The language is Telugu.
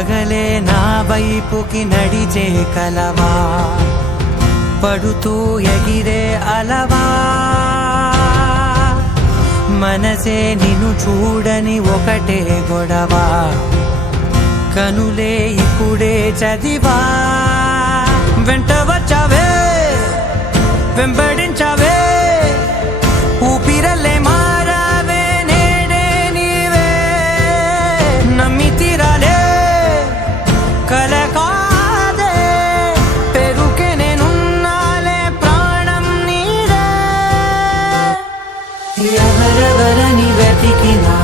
పగలే నా వైపుకి నడిచే కలవా, పడుతూ ఎగిరే అలవా, మనసే నిన్ను చూడని ఒకటే గొడవ, కనులే ఇప్పుడే చదివా. వెంట వచ్చావే వెంబడించావే, ఊపిరల్లే మారావే నేడే నీవే, నమ్మి తీరాలే కల కాదే, పెరుకే నేనున్నాలే ప్రాణం నీదే. ఎవరెవరని వెతికినా